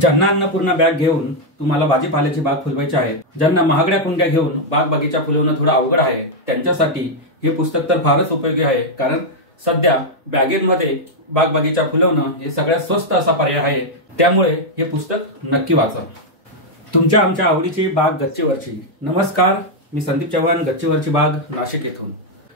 ज्यांना अन्नपूर्णा बॅग घेऊन तुम्हाला भाजीपाल्याची बाग फुलवायची आहे, ज्यांना महागड्या कुंड्या घेऊन बाग बगीचा फुलवणं थोडं अवघड आहे, त्यांच्यासाठी हे पुस्तक तर फारच उपयोगी आहे। कारण सध्या बॅगेमध्ये बाग बगीचा फुलवणं हे सगळ्यात स्वस्त असा पर्याय आहे। त्यामुळे हे पुस्तक नक्की वाचा। तुमच्या आमच्या आवडीची बाग गच्चीवरची। नमस्कार, मी संदीप चव्हाण, गच्चीवरची बाग, नाशिक येथून।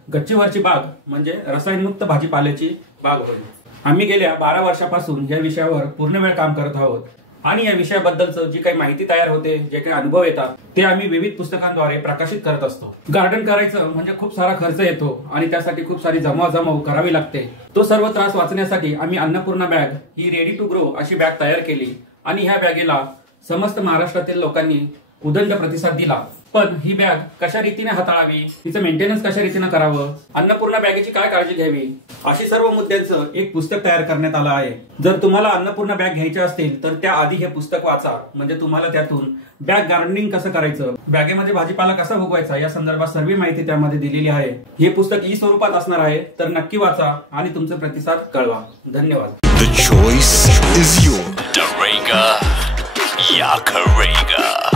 गच्चीवरची बाग म्हणजे रसायनमुक्त भाजीपाल्याची बाग होय। आम्ही गेल्या 12 वर्षापासून या विषयावर पूर्ण वेळ काम करत आहोत आणि या विषयाबद्दलचं जी काही माहिती तयार होते, जे काही अनुभव येतात, ते आम्ही विविध पुस्तकांद्वारे प्रकाशित करत असतो। गार्डन करायचं म्हणजे खूप सारा खर्च येतो आणि त्यासाठी खूप सारी जमवाजमव करावी लागते। तो सर्व त्रास वाचण्यासाठी आम्ही अन्नपूर्णा बॅग ही रेडी टू ग्रो अशी बॅग तयार केली आणि ह्या बॅगेला समस्त महाराष्ट्रातील लोकांनी उदंड प्रतिसाद दिला। पण ही बॅग कशा रीतीने हाताळावी, तिचं मेंटेनन्स कशा रीतीने करावं, अन्नपूर्णा बॅगेची काय काळजी घ्यावी, अशी सर्व मुद्द्यांचं एक पुस्तक तयार करण्यात आलं आहे। जर तुम्हाला अन्नपूर्णा बॅग घ्यायची असतील तर त्याआधी हे पुस्तक वाचा, म्हणजे तुम्हाला त्यातून बॅग गार्डनिंग कसं करायचं, बॅगेमध्ये भाजीपाला कसा उगवायचा या संदर्भात सर्व माहिती त्यामध्ये दिलेली आहे। हे पुस्तक ई स्वरूपात असणार आहे, तर नक्की वाचा आणि तुमचा प्रतिसाद कळवा। धन्यवाद। The choice is yours. Darega Yakarega.